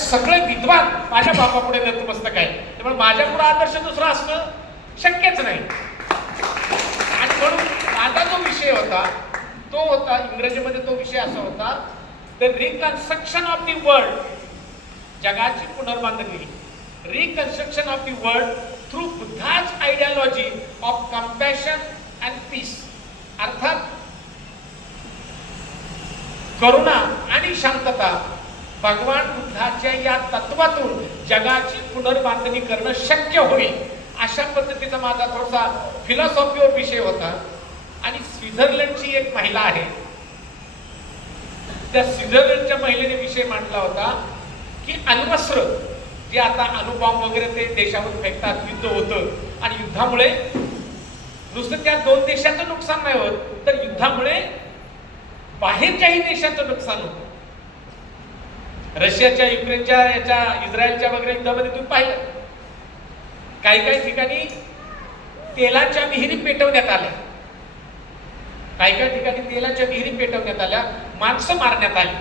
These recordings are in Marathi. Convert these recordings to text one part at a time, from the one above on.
सगळे विद्वान माझ्या बापापुढे नतमस्तक आहे, त्यामुळे माझ्यापुढे आदर्श दुसरा असणं शक्यच नाही. आणि म्हणून माझा जो विषय होता तो होता इंग्रजीमध्ये, तो विषय असा होता the reconstruction of the world, जगाची पुनर्बांधणी, reconstruction of the world through Buddha's ideology of compassion and peace. अर्थात करुणा आणि शांतता, भगवान बुद्धाच्या या तत्वातून जगाची पुनर्बांधणी करणं शक्य होईल, अशा पद्धतीचा माझा थोडासा फिलॉसॉफीवर विषय होता. आणि स्वित्झर्लंडची एक महिला आहे, त्या स्वित्झर्लंडच्या महिलेने विषय मांडला होता की अण्वस्त्र जे आता अणुबॉम्ब वगैरे ते देशावर फेकतात, युद्ध होतं आणि युद्धामुळे नुसतं त्या दोन देशाचं नुकसान नाही होत, तर युद्धामुळे बाहेरच्याही देशाचं नुकसान होतं. रशियाच्या, युक्रेनच्या, याच्या, इस्रायलच्या वगैरे युद्धामध्ये तुम्ही पाहिलं, काही काही ठिकाणी तेलाच्या विहिरी पेटवण्यात आल्या, काही काही ठिकाणी तेलाच्या विहिरी पेटवण्यात आल्या, माणसं मारण्यात आली.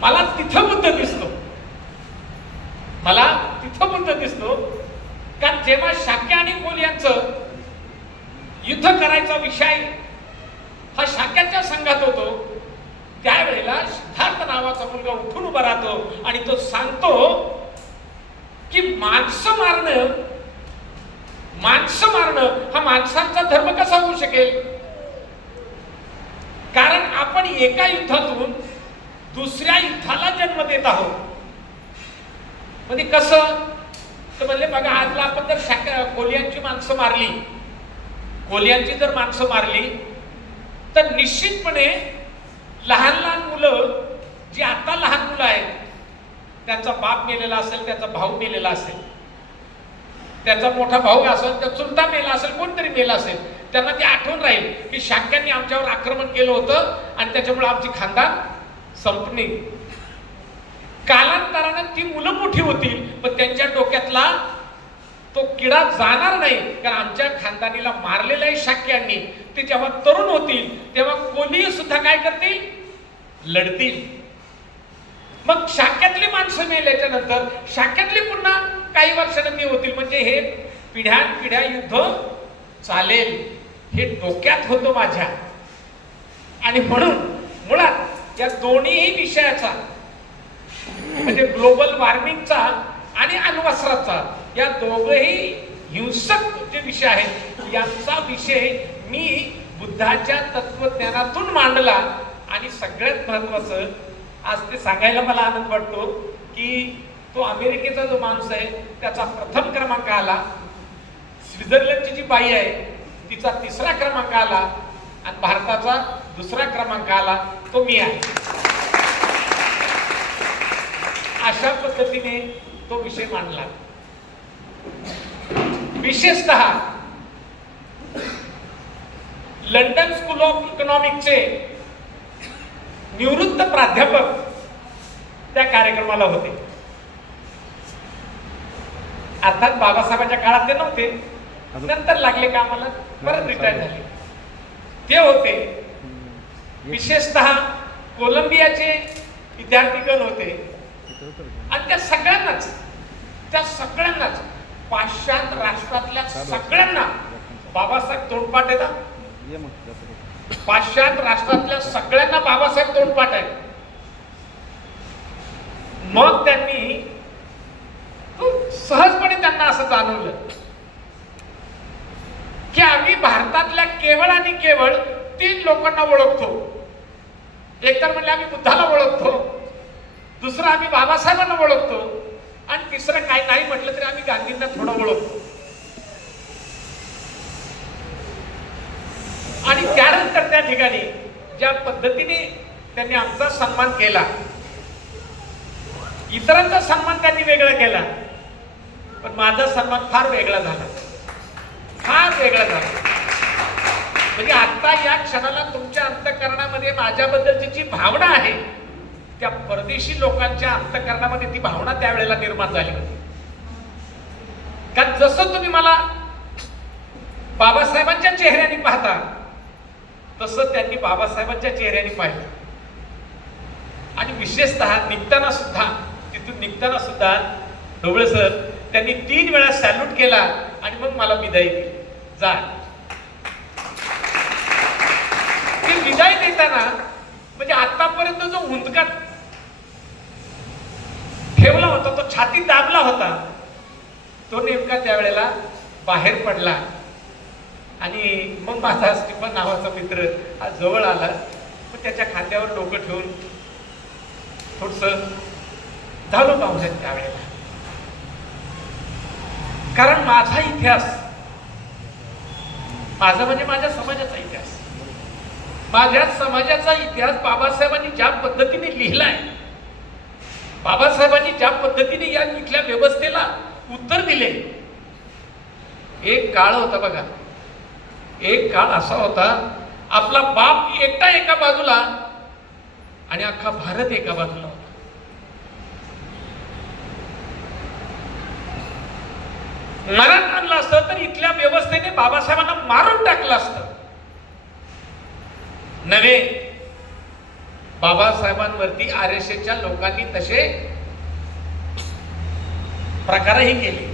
मला तिथं बुद्ध दिसतो, मला तिथं बुद्ध दिसतो. कारण जेव्हा शाक्य आणि कोल यांचं युद्ध करायचा विषय हा शाक्याच्या संघात होतो, त्यावेळेला सिद्धार्थ नावाचा मुलगा उठून उभा राहतो आणि तो सांगतो की माणसं मारणं हा माणसांचा धर्म कसा होऊ शकेल. कारण आपण एका युद्धातून दुसऱ्या युद्धाला जन्म देत आहोत. म्हणजे कसं तर म्हणले बघा, आजला आपण जर कोलियांची माणसं मारली, कोलियांची जर माणसं मारली, तर निश्चितपणे लहान लहान मुलं, जी आता लहान मुलं आहेत, त्यांचा बाप मेलेला असेल, त्याचा भाऊ मेलेला असेल, त्याचा मोठा भाऊ असेल, त्या चुलता मेला असेल, कोणतरी मेला असेल, त्यांना ते आठवण राहील की शाक्यांनी आमच्यावर आक्रमण केलं होतं आणि त्याच्यामुळे आमची खानदान संपली. कालांतरानं ती मुलं मोठी होतील, पण त्यांच्या डोक्यातला तो किडा जाणार नाही, कारण आमच्या खानदानीला मारलेलं आहे शाक्यांनी. ते जेव्हा तरुण होतील तेव्हा कोणी सुद्धा काय करतील, लढतील. मग शाक्यातली माणसं मेल्याच्या नंतर शाक्यातली पुन्हा काही वर्षांनी होतील, म्हणजे हे पिढ्यानपिढ्या युद्ध चालेल, हे डोक्यात होतं माझ्या. आणि म्हणून मुळात या दोन्ही विषयाचा, म्हणजे ग्लोबल वॉर्मिंगचा आणि अण्वस्त्राचा, या दोघंही हिंसक जे विषय आहेत यांचा विषय मी बुद्धाच्या तत्वज्ञानातून मांडला. आणि सगळ्यात महत्वाचं आज ते सांगायला मला आनंद वाटतो की तो अमेरिकेचा जो माणूस आहे त्याचा प्रथम क्रमांक आला, स्वित्झर्लंडची जी बाई आहे तिचा 3रा क्रमांक आला आणि भारताचा 2रा क्रमांक आला, तो मी आहे. अशा पद्धतीने तो विषय मांडला. विशेषतः लंडन स्कूल ऑफ इकॉनॉमिक्सचे निवृत्त प्राध्यापक त्या कार्यक्रमाला होते. अर्थात बाबासाहेबांच्या काळात ते नव्हते, नंतर लागले कामाला, परत रिटायर झाले. ते होते. विशेषतः कोलंबियाचे विद्यार्थीगण होते आणि त्या सगळ्यांनाच पाश्चात्य राष्ट्रातल्या सगळ्यांना बाबासाहेब तोंडपाठ येतात. पाश्चात्य राष्ट्रातल्या सगळ्यांना बाबासाहेब तोंडपाठ आहे. मग त्यांनी सहजपणे त्यांना असं जाणवलं की आम्ही भारतातल्या केवळ आणि केवळ 3 लोकांना ओळखतो. एक तर म्हणजे आम्ही बुद्धाला ओळखतो, दुसरं आम्ही बाबासाहेबांना ओळखतो, आणि तिसरं काही नाही म्हटलं तरी आम्ही गांधींना थोडं ओळखतो. आणि त्यानंतर त्या ठिकाणी ज्या पद्धतीने त्यांनी आमचा सन्मान केला, इतरांचा सन्मान त्यांनी वेगळा केला, पण माझा सन्मान फार वेगळा झाला, फार वेगळा झाला. म्हणजे आता या क्षणाला तुमच्या अंतःकरणामध्ये माझ्याबद्दलची जी भावना आहे, त्या परदेशी लोकांच्या अंतःकरणामध्ये ती भावना त्यावेळेला निर्माण झाली होती. कारण जसं तुम्ही मला बाबासाहेबांच्या चेहऱ्याने पाहता, तसं त्यांनी बाबासाहेबांच्या चेहऱ्याने पाहिलं. आणि विशेषतः निघताना सुद्धा, तिथून निघताना सुद्धा ढोबळे सर त्यांनी 3 वेळा सॅल्यूट केला आणि मग मला विदाई दिली. जा. ती विदाई देताना म्हणजे आतापर्यंत जो हुंदका ठेवला होता, तो छातीत दाबला होता, तो नेमका त्यावेळेला बाहेर पडला. आणि मग माझा स्टीफन नावाचा मित्र हा जवळ आला. मग त्याच्या खांद्यावर डोकं ठेवून थोडस झालो पाहुण्यात त्यावेळेला. कारण माझा इतिहास, माझा म्हणजे माझ्या समाजाचा इतिहास, माझ्या समाजाचा इतिहास बाबासाहेबांनी ज्या पद्धतीने लिहिलाय, बाबासाहेबांनी ज्या पद्धतीने या इथल्या व्यवस्थेला उत्तर दिले. एक काळ होता बघा, एक काळ असा होता, आपला बाप एकटा एका बाजूला आणि अख्खा भारत एका बाजूला होता. मरण आणलं असतं तर इथल्या व्यवस्थेने बाबासाहेबांना मारून टाकलं असतं. नव्हे, बाबासाहेबांवरती RSSच्या लोकांनी तसे प्रकारही केले.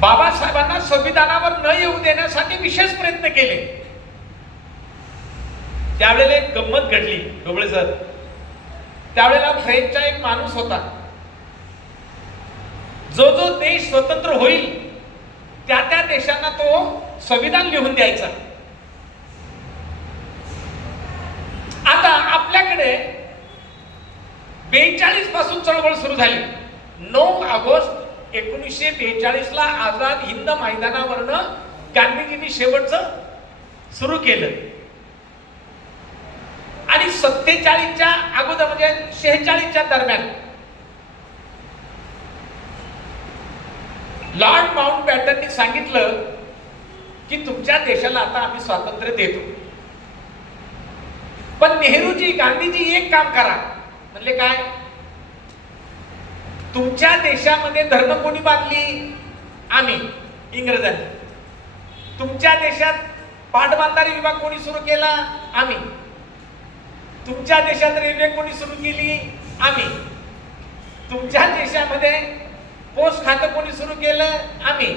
बाबासाहेबांना संविधानावर न येऊ देण्यासाठी विशेष प्रयत्न केले. त्यावेळेला एक गंमत घडली ढोबळे सर. त्यावेळेला फ्रेंचचा एक माणूस होता, जो जो देश स्वतंत्र होईल त्या त्या देशांना तो संविधान लिहून द्यायचा. आता आपल्याकडे 42 पासून चळवळ सुरू झाली. 9 ऑगस्ट 1942 ला आझाद हिंद मैदानावरनं गांधीजींनी शेवटचं सुरू केलं. आणि 47च्या अगोदर म्हणजे 46च्या दरम्यान लॉर्ड माउंटबॅटननी सांगितलं की तुमच्या देशाला आता आम्ही स्वातंत्र्य देतो. पण नेहरूजी, गांधीजी एक काम करा म्हणले. काय? तुमच्या देशामध्ये धर्म कोणी बांधली? आम्ही, इंग्रजांनी. तुमच्या देशात पाटबंधारे विभाग कोणी सुरू केला? आम्ही. तुमच्या देशात रेल्वे कोणी सुरू केली? आम्ही. तुमच्या देशामध्ये पोस्ट खातं कोणी सुरू केलं? आम्ही.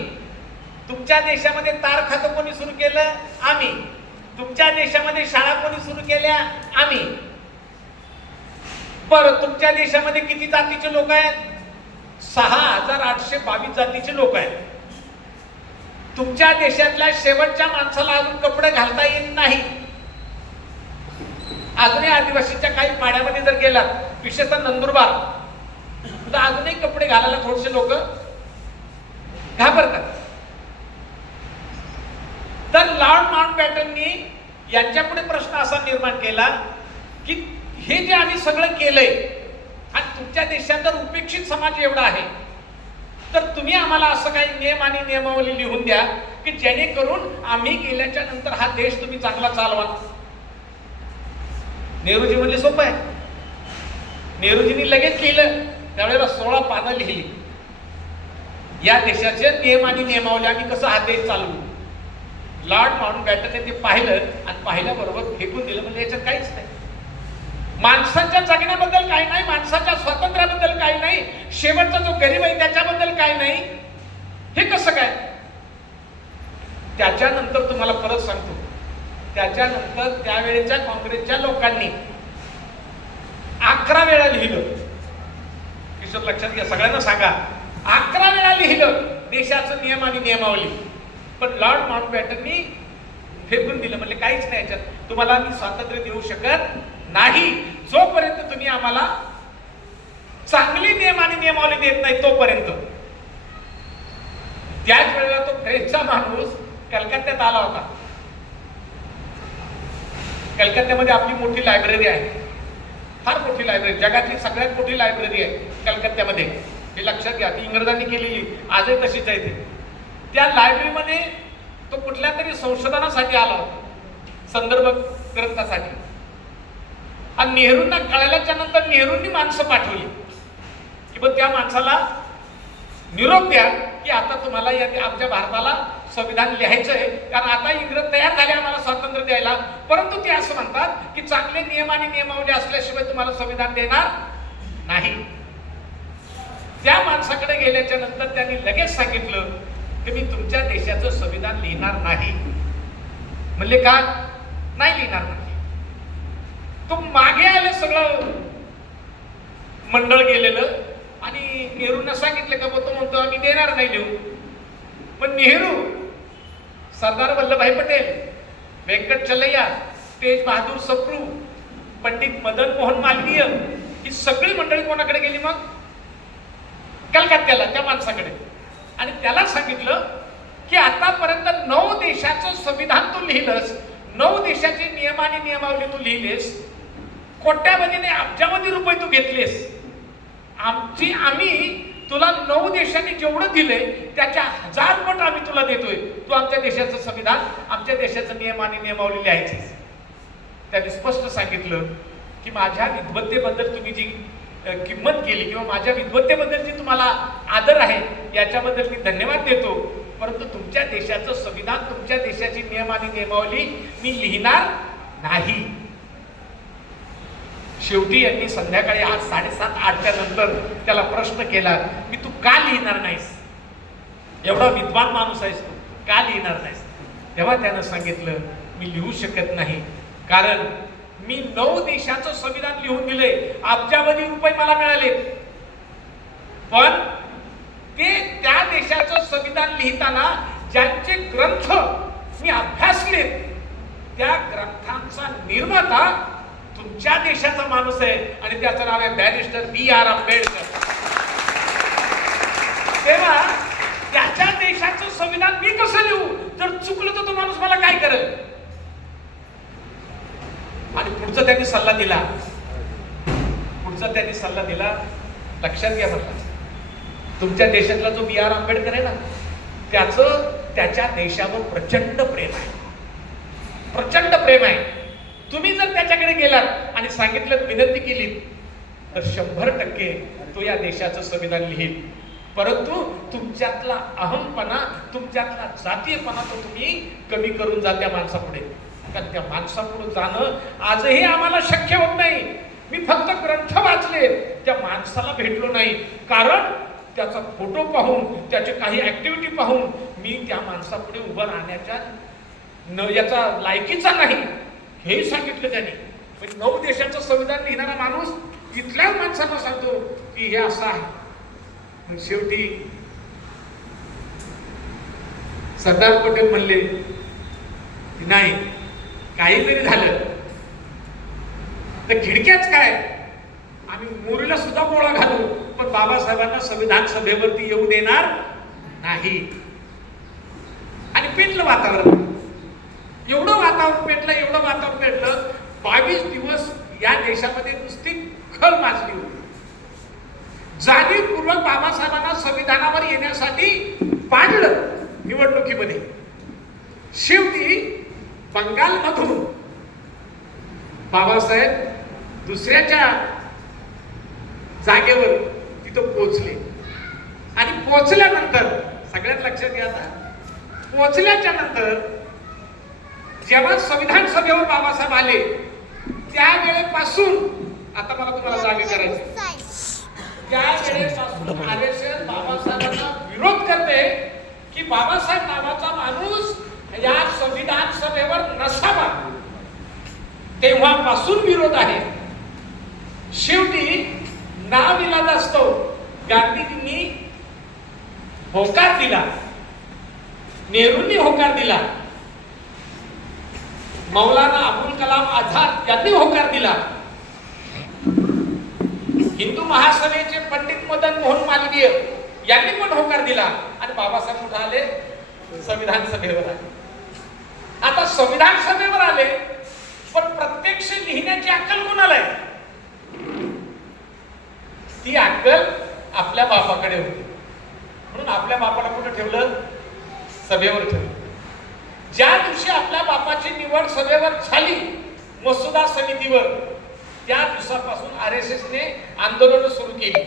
तुमच्या देशामध्ये तार खातं कोणी सुरू केलं? आम्ही. तुमच्या देशामध्ये शाळा कोणी सुरू केल्या? आम्ही. बरं, तुमच्या देशामध्ये किती जातीचे लोक आहेत? 6822 जातीचे लोक आहेत. तुमच्या देशातल्या शेवटच्या माणसाला अजून कपडे घालता येत नाही. अजूनही आदिवासीच्या काही पाड्यामध्ये जर गेलात, विशेषतः नंदुरबार, तर अजूनही कपडे घालायला थोडेसे लोक घाबरतात. तर लॉर्ड माउंटबॅटननी यांच्यापुढे प्रश्न असा निर्माण केला की हे जे आम्ही सगळं केलंय आणि तुमच्या देशात जर उपेक्षित समाज एवढा आहे, तर तुम्ही आम्हाला असं काही नियम आणि नियमावली लिहून द्या की जेणेकरून आम्ही गेल्याच्या नंतर हा देश तुम्ही चांगला चालवा. नेहरूजी म्हणले सोपं आहे. नेहरूजींनी लगेच लिहिलं. त्यावेळेला 16 पानं लिहिली. या देशाचे नियम आणि नियमावली, आम्ही कसं हा देश चालवू. लॉर्ड माउंटबॅटनने ते पाहिलं आणि पाहिल्याबरोबर फेकून दिलं. म्हणजे याच्यात काहीच नाही. माणसाच्या जगण्याबद्दल काही नाही, माणसाच्या स्वातंत्र्याबद्दल काही नाही, शेवटचा जो गरीब आहे त्याच्याबद्दल काही नाही. हे कसं काय? त्याच्यानंतर तुम्हाला परत सांगतो, त्याच्यानंतर त्यावेळेच्या काँग्रेसच्या लोकांनी 11 वेळा लिहिलं. किशोर लक्षात घ्या, सगळ्यांना सांगा, 11 वेळा लिहिलं देशाचं नियम आणि नियमावली. पण लॉर्ड माउंटबॅटननी फेकून दिलं. म्हणजे काहीच नाही, याच्यात तुम्हाला आम्ही स्वातंत्र्य देऊ शकत नाही जोपर्यंत तुम्ही आम्हाला चांगली नियम आणि नियमावली देत नाही तोपर्यंत. त्याच वेळेला तो फ्रेंचचा माणूस कलकत्त्यात आला होता. कलकत्त्यामध्ये आपली मोठी लायब्ररी आहे, फार मोठी लायब्ररी, जगातली सगळ्यात मोठी लायब्ररी आहे कलकत्त्यामध्ये. हे लक्षात घ्या, ती इंग्रजांनी केलेली, आजही तशीच आहे. त्या लायब्ररीमध्ये तो कुठल्या तरी संशोधनासाठी आला होता, संदर्भ ग्रंथासाठी. आणि नेहरूंना कळल्याच्या नंतर नेहरूंनी माणसं पाठवली की बघ त्या माणसाला निरोप द्या की आता तुम्हाला या आमच्या भारताला संविधान लिहायचं आहे, कारण आता इंग्रज तयार झाले आम्हाला स्वातंत्र्य द्यायला, परंतु ते असं म्हणतात की चांगले नियम आणि नियमावली असल्याशिवाय तुम्हाला संविधान देणार नाही. त्या माणसाकडे गेल्याच्या नंतर त्यांनी लगेच सांगितलं की मी तुमच्या देशाचं संविधान लिहिणार नाही. म्हणले का नाही लिहिणार नाही? तो मागे आले सगळं मंडळ गेलेलं आणि नेहरूंना सांगितलं का तो म्हणतो आम्ही देणार नाही लिहू. पण नेहरू, सरदार वल्लभभाई पटेल, व्यंकट चलैया, तेज बहादूर सप्रू, पंडित मदन मोहन मालवीय ही सगळी मंडळी कोणाकडे गेली मग? कलकत्त्याला, त्या माणसाकडे. आणि त्याला सांगितलं की आतापर्यंत 9 देशाचं संविधान तू लिहिलंस, 9 देशाचे नियम आणि नियमावली तू लिहिलेस, कोट्यावधीने अब्जावधी रुपये तू घेतलेस. आम्ही तुला 9 देशांनी जेवढं दिले त्याच्या 1000 पट आम्ही तुला देतोय. तू आमच्या देशाचं संविधान, आमच्या देशाचं नियम आणि नियमावली लिहायचीस. त्यांनी स्पष्ट सांगितलं की माझ्या विद्वत्तेबद्दल तुम्ही जी किंमत केली किंवा माझ्या विद्वत्तेबद्दल जी तुम्हाला आदर आहे याच्याबद्दल मी धन्यवाद देतो, परंतु तुमच्या देशाचं संविधान, तुमच्या देशाची नियम आणि नियमावली मी लिहिणार नाही. शेवटी यांनी संध्याकाळी 7:30-8च्या नंतर त्याला प्रश्न केला की तू का लिहिणार नाहीस? एवढा विद्वान माणूस आहेस तू, का लिहिणार नाहीस? तेव्हा त्यानं सांगितलं मी लिहू शकत नाही, कारण मी 9 देशाचं संविधान लिहून दिले, अब्जावधी रुपये मला मिळाले, पण ते त्या देशाचं संविधान लिहिताना ज्यांचे ग्रंथ मी अभ्यासले त्या ग्रंथांचा निर्माता तुमच्या देशाचा माणूस आहे आणि त्याचं नाव आहे बॅरिस्टर B.R. आंबेडकर. तेव्हा त्याच्या देशाचं संविधान मी कसं लिहू? जर चुकलं तर तो माणूस मला काय करेल? आणि पुढचा त्यांनी सल्ला दिला, लक्षात घ्या बरं, तुमच्या देशातला जो B.R. आंबेडकर आहे ना, त्याच्या देशावर प्रचंड प्रेम आहे. तुम्ही जर त्याच्याकडे गेलात आणि सांगितलं, विनंती केली, तर 100% तो या देशाचं संविधान लिहिल. परंतु तुमच्यातला अहमपणा, तुमच्यातला जातीयपणा तो तुम्ही कमी करून जा त्या माणसापुढे. कारण त्या माणसापुढे जाणं आजही आम्हाला शक्य होत नाही. मी फक्त ग्रंथ वाचले, त्या माणसाला भेटलो नाही, कारण त्याचा फोटो पाहून, त्याची काही ऍक्टिव्हिटी पाहून मी त्या माणसापुढे उभं राहण्याच्या याचा लायकीचा नाही, हे सांगितलं त्यांनी. पण 9 देशाचं संविधान लिहिणारा माणूस इथल्या माणसांना सांगतो की हे असं आहे. शेवटी सरदार पटेल म्हणले की नाही, काही जरी झालं तर खिडक्याच काय, आम्ही मुरीला सुद्धा मोळा घालू, पण बाबासाहेबांना संविधान सभेवरती येऊ देणार नाही. आणि पेटलं वातावरण, एवढं वातावरण पेटलं 22 दिवस या देशामध्ये नुसती खल माजली होती. जाणीवपूर्वक बाबासाहेबांना संविधानावर येण्यासाठी पाडलं निवडणुकीमध्ये. शेवटी बंगालमधून बाबासाहेब दुसऱ्याच्या जागेवर तिथं पोहोचले. आणि पोहोचल्यानंतर सगळ्यात लक्षात घ्या, पोहोचल्याच्या नंतर जेव्हा संविधान सभेवर बाबासाहेब आले त्यावेळेपासून, आता मला तुम्हाला जागे करायचे, त्यावेळेपासून RSS बाबासाहेबांना विरोध करते की बाबासाहेब नावाचा माणूस या संविधान सभेवर नसावा. तेव्हापासून विरोध आहे. शेवटी नाविलाजास्तव गांधीजींनी होकार दिला, नेहरूंनी होकार दिला, मौलाना अबुल कलाम आझाद यांनी होकार दिला, हिंदू महासभेचे पंडित मदन मोहन मालवीय यांनी पण होकार दिला, आणि बाबासाहेब कुठे आले? संविधान सभेवर आले. आता संविधान सभेवर आले, पण प्रत्यक्ष लिहिण्याची अक्कल कोणाला आहे? ती अक्कल आपल्या बापाकडे होती. म्हणून आपल्या बापाला कुठे ठेवलं? सभेवर ठेवलं. ज्या दिवशी आपल्या बापाची निवड सभेवर झाली, मसुदा समितीवर, त्या दिवसापासून RSSने आंदोलन सुरू केली.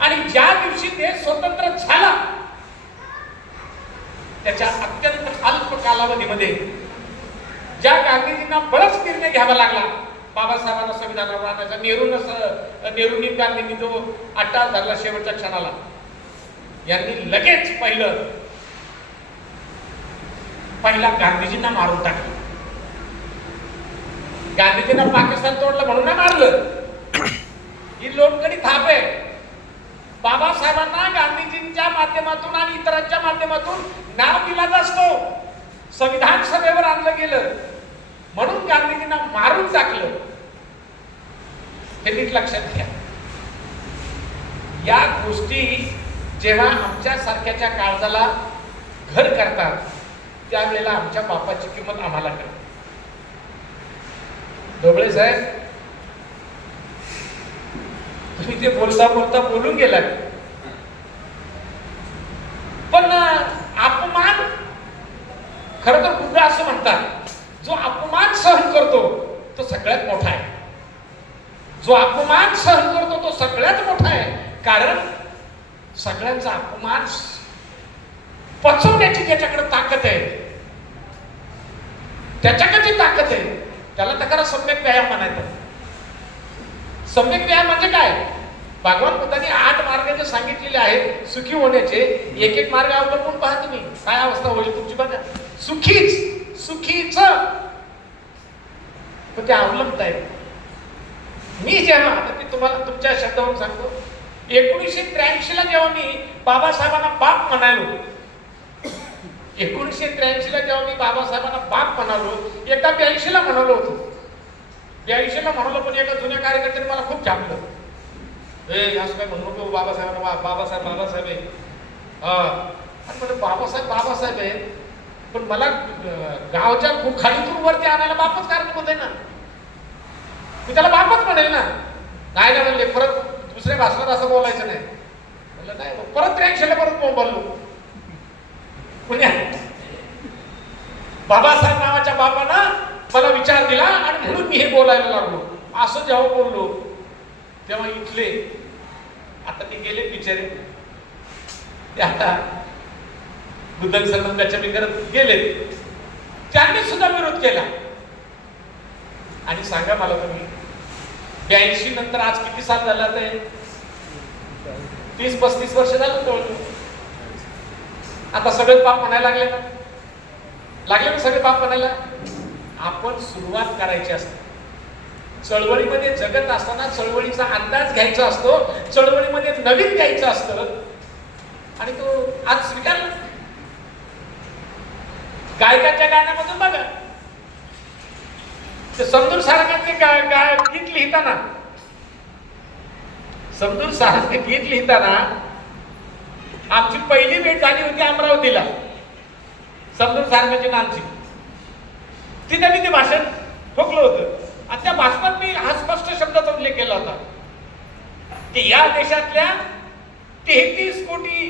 आणि ज्या दिवशी देश स्वतंत्र झाला त्याच्या अत्यंत अल्प कालावधीमध्ये ज्या गांधीजींना बराच निर्णय घ्यावा लागला, बाबासाहेबांना संविधानावर आणायचा, नेहरूंनी गांधींनी जो अट्टास धरला शेवटच्या क्षणाला, यांनी लगेच पहिला गांधीजींना मारून टाकलं. गांधीजींना पाकिस्तान तोडलं म्हणून ना मारलं, ही लोणकडी थाप आहे. बाबासाहेबांना गांधीजींच्या माध्यमातून आणि इतरांच्या माध्यमातून नाव दिला असतो, संविधान सभेवर आणलं गेलं म्हणून गांधीजींना मारून टाकलं. हे नीट लक्षात घ्या. या गोष्टी जेव्हा आमच्या सारख्याच्या काळजाला घर करतात त्यावेळेला आमच्या बापाची किंमत आम्हाला कळते. ढोबळे साहेब, तुम्ही ते बोलता बोलता बोलून गेलात, पण अपमान, खरं तर बुद्ध असं म्हणतात, जो अपमान सहन करतो तो सगळ्यात मोठा आहे. जो अपमान सहन करतो तो सगळ्यात मोठा आहे. कारण सगळ्यांचा अपमान पचवण्याची ज्याच्याकडे ताकद आहे, त्याच्याकडे ताकद आहे, त्याला तर सम्यक व्यायाम म्हणायचं. सम्यक व्यायाम म्हणजे काय? भगवान बुद्धांनी 8 मार्ग जे सांगितलेले आहेत सुखी होण्याचे, एक एक मार्ग अवलंबून पहा तुम्ही, काय अवस्था होईल तुमची बघा. सुखीच पण ते अवलंबत आहे. मी जेव्हा, आता ते तुम्हाला तुमच्या शब्दावरून सांगतो, 1983 ला जेव्हा मी बाबासाहेबांना बाप म्हणालो, 1983 ला जेव्हा मी बाबासाहेबांना बाप म्हणालो, एका 82 ला म्हणालो होतो, 82 ला म्हणालो, पण एका जुन्या कार्यकर्त्याने मला खूप झापलं. असं काय म्हणू नको, बाबासाहेबांना बाबासाहेब आहे. बाबासाहेब आहे, पण मला गावच्या खालीतून वरती आणायला बापच कारण होत आहे ना, मी त्याला बापच म्हणेल ना. नाही ना म्हणले, परत दुसऱ्या भाषणात असं बोलायचं नाही म्हणलं. नाही, परत 83 ला परत बोललो पुण्यात. बाबासाहेब नावाच्या बापानं मला विचार दिला आणि म्हणून मी हे बोलायला लागलो. असं जेव्हा बोललो तेव्हा इथले, आता ते गेले बिचारे, ते आता बुद्धन संबंधाच्या मी करत गेले, त्यांनी सुद्धा विरोध केला. आणि सांगा मला तुम्ही, 82 नंतर आज किती साल झाला? ते 30-35 वर्ष झालं जवळ. आता सगळे पाप म्हणायला लागले ना सगळे पाप म्हणायला. आपण सुरुवात करायची असते. चळवळीमध्ये जगत असताना चळवळीचा अंदाज घ्यायचा असतो, चळवळीमध्ये नवीन घ्यायचं असतं, आणि तो आज स्वीकारला. गायकाच्या गाण्यामधून बघा, समजून सारंगाचे गीत लिहिताना, समजून सारंगाचे गीत लिहिताना आमची पहिली भेट झाली होती अमरावतीला, समजून सारंगाची नामची. तिथे मी ते भाषण ठोकलं होतं आणि त्या भाषणात मी हा स्पष्ट शब्दाचा उल्लेख केला होता की या देशातल्या 33 कोटी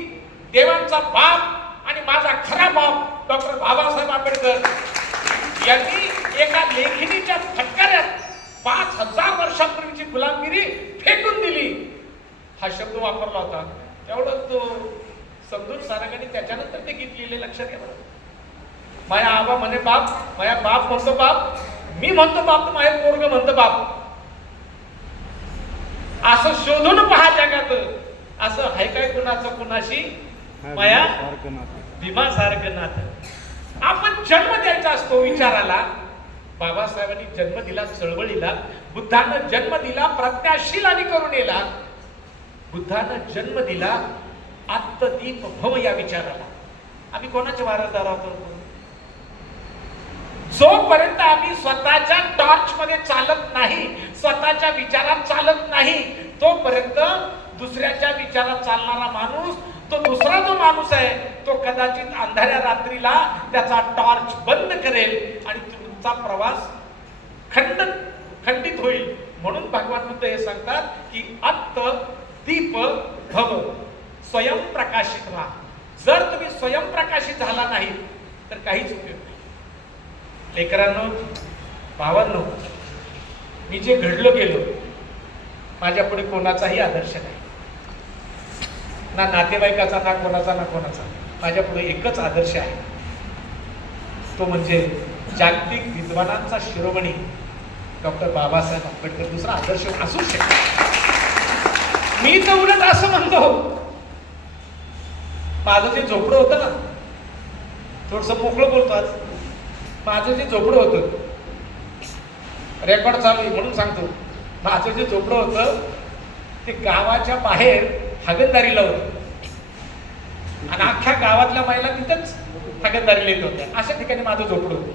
देवांचा बाप आणि माझा खरा बाप डॉक्टर बाबासाहेब आंबेडकर यांनी एका लेखिनीच्या फटकाऱ्यात 5000 वर्षांपूर्वीची गुलामगिरी फेकून दिली, हा शब्द वापरला होता. तेवढं तो समजून सारंगाने त्याच्यानंतर ते गीत लिहिले. लक्षात घ्या बरं. माया आबा म्हणे बाप, माया बाप म्हणतो बाप, मी म्हणतो बाप, माझे पोरग म्हणतो बाप. असं शोधून पहा जगात, असं हाय काय कुणाचं कुणाशी माया भीमा सारखं नाथ. आपण जन्म द्यायचा असतो विचाराला. बाबासाहेबांनी जन्म दिला चळवळीला, बुद्धानं जन्म दिला प्रज्ञाशील आणि करुणेला, बुद्धानं जन्म दिला आत्मदीप भव या विचाराला. आम्ही कोणाचे वारसदार आहोत? जोपर्यंत आम्ही स्वतःच्या टॉर्च मध्ये चालत नाही, स्वतःच्या विचारात चालत नाही, तोपर्यंत दुसऱ्याच्या विचारात चालणारा माणूस, तो दुसरा जो माणूस आहे, तो कदाचित अंधाऱ्या रात्रीला त्याचा टॉर्च बंद करेल आणि तुमचा प्रवास खंडित होईल. म्हणून भगवान बुद्ध हे सांगतात की आत्मदीप भव, स्वयंप्रकाशित व्हा. जर तुम्ही स्वयंप्रकाशित झाला नाही तर काहीच उपयोग नाही. लेकरांनो, भावांनो, मी जे घडलो गेलो, माझ्या पुढे कोणाचाही आदर्श नाही. ना नातेवाईकाचा, ना कोणाचा. माझ्या पुढे एकच आदर्श आहे, तो म्हणजे जागतिक विद्वानांचा शिरोमणी डॉक्टर बाबासाहेब आंबेडकर. दुसरा आदर्श असूच शकतो. मी तर उलट असं म्हणतो, माझं जे झोपडं होतं ना, थोडस मोकळं बोलतो आज, माझं जे झोपडं होतं, रेकॉर्ड चालू आहे म्हणून सांगतो, माझं जे झोपडं होतं ते गावाच्या बाहेर हागणदारीला होतं आणि अख्ख्या गावातल्या महिला तिथंच हागणदारीला येत होत्या. अशा ठिकाणी माझं झोपडं होतं.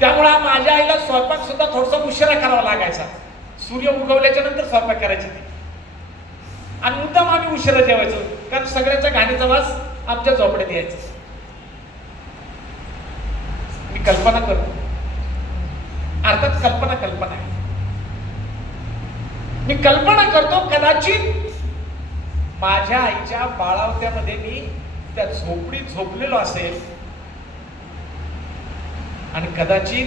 त्यामुळे माझ्या आईला स्वयंपाक सुद्धा थोडासा उशिरा करावा लागायचा. सूर्य उगवल्याच्या नंतर स्वयंपाक करायची ती, आणि मुद्दाम आम्ही उशिरा जेवायचो, कारण सगळ्यांच्या घाणीचा वास आमच्या झोपड्यात यायचा. मी कल्पना करतो, अर्थात कल्पना आहे. मी कल्पना करतो, कदाचित माझ्या आईच्या बाळावत्यामध्ये मी त्या झोपडीत झोपलेलो असेल आणि कदाचित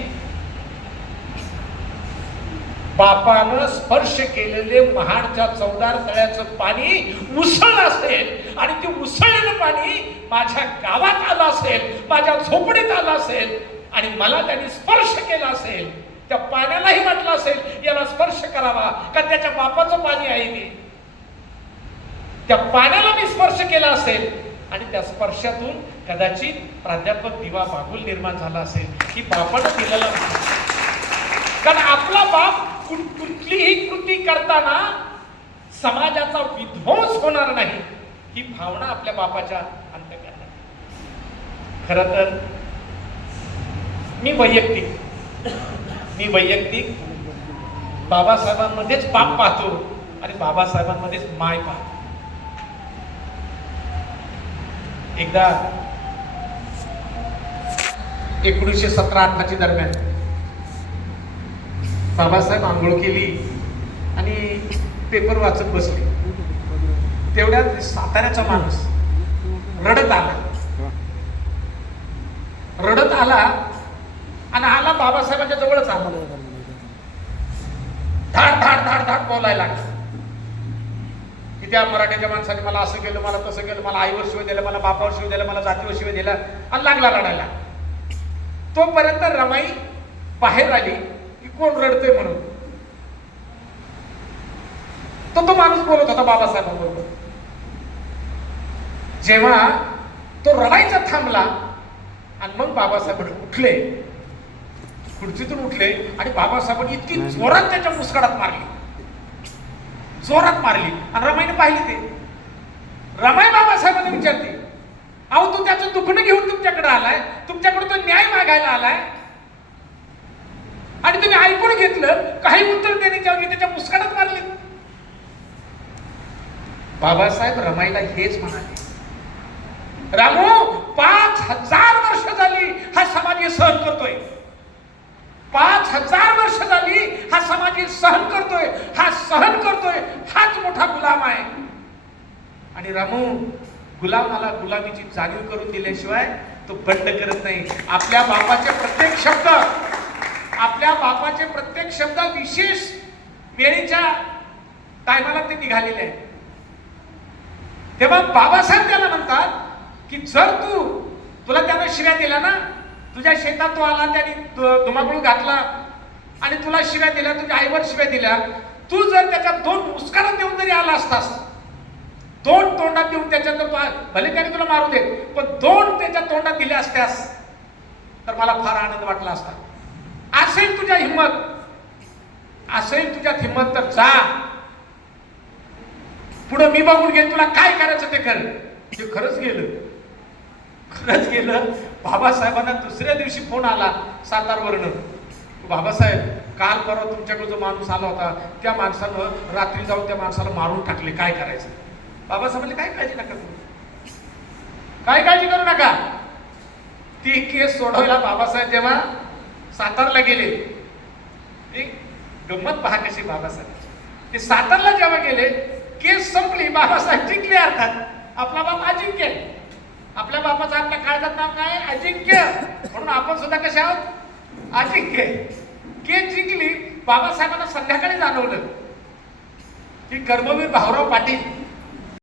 बापानं स्पर्श केलेले महाडच्या चौदार तळ्याचं पाणी उसळलं असेल आणि ते उसळलेलं पाणी माझ्या गावात आलं असेल, माझ्या झोपडीत आलं असेल आणि मला त्यांनी स्पर्श केला असेल. त्या पाण्यालाही म्हटलं असेल याला स्पर्श करावा, कारण त्याच्या बापाचं पाणी आहे ते. त्या पाण्याला मी स्पर्श केला असेल आणि त्या स्पर्शातून कदाचित प्राध्यापक दिवा बागुल निर्माण झाला असेल की बापानं दिलेला. कारण आपला बाप कुठलीही कृती करताना समाजाचा विध्वंस होणार नाही ही भावना आपल्या बापाच्या अंतर्गत. खरं तर मी वैयक्तिक बाबासाहेबांमध्येच बाप पाहतो आणि बाबासाहेबांमध्येच माय पाहतो. एकदा 1917-18 दरम्यान बाबासाहेब आंघोळ केली आणि पेपर वाचत बसले. तेवढ्यात साताऱ्याचा माणूस रडत आला आणि आला बाबासाहेबांच्या जवळच आला. धाड बोलायला लागला की त्या मराठ्याच्या माणसाने मला असं केलं, मला तसं केलं, मला आईवर शिवाय दिलं, मला बापावर शिवाय दिलं, मला जातीवर शिवाय दिला, आणि लागला रडायला. तोपर्यंत रमाई बाहेर आली की कोण रडतंय म्हणून. तो माणूस बोलत होता बाबासाहेबांबरोबर. जेव्हा तो रडायचा थांबला आणि मग बाबासाहेब उठले, खुर्चीतून उठले आणि बाबासाहेबांनी इतकी जोरात त्याच्या मुस्कडात मारली आणि रमाईने पाहिली. ते रमाई बाबासाहेबांना विचारते, अहो तू त्याचं दुखणं घेऊन तुमच्याकडे आलाय, तुमच्याकडे तो न्याय मागायला आलाय आणि तुम्ही ऐकून घेतलं, काही उत्तर देण्याच्या ऐवजी त्याच्या मुस्कडात मारले. बाबासाहेब रमाईला हेच म्हणाले, रामू 5000 वर्ष झाली हा समाज हे सहन करतोय. 5000 वर्ष झाली हा समाज हे सहन करतोय. हाच मोठा गुलाम आहे. आणि रामू, गुलामाला गुलामीची जाणीव करून दिल्याशिवाय तो बंड करत नाही. आपल्या बापाचे प्रत्येक शब्द विशेष वेळेच्या टायमाला ते निघालेले आहेत. तेव्हा बाबासाहेब त्याला म्हणतात की जर तुला त्यानं शिव्या दिल्या ना, तुझ्या शेतात तो आला, त्याने धुमाकूळ घातला आणि तुला शिव्या दिल्या, तुझ्या आईवर शिव्या दिल्या, तू जर त्याच्या 2 मुस्कारा देऊन जरी आला असतास, 2 तोंडात देऊन त्याच्या, भले त्याने तुला मारू दे, पण 2 त्याच्या तोंडात दिल्या असत्यास तर मला फार आनंद वाटला असता. असेल तुझ्यात हिंमत तर जा पुढे, मी बघून घेईन, तुला काय करायचं ते कर. ते खरंच गेलं. बाबासाहेबांना दुसऱ्या दिवशी फोन आला सातारवरनं, बाबासाहेब काल परवा तुमच्याकडे जो माणूस आला होता त्या माणसानं रात्री जाऊन त्या माणसाला मारून टाकले, काय करायचं. बाबासाहेबांनी काय काळजी करू नका. ती केस सोडवायला बाबासाहेब जेव्हा सातारला गेले, गंमत पहा कशी बाबासाहेब, ते सातारला जेव्हा गेले, केस संपली, बाबासाहेब जिंकले. अर्थात आपला बाप अजिंक्य, आपल्या बापाचं आपल्या काळजात नाव काय, अजिंक्य, म्हणून आपण सुद्धा कसे आहोत, अजिंक्य. केस जिंकली. बाबासाहेबांना संध्याकाळी जाणवलं की कर्मवीर भाऊराव पाटील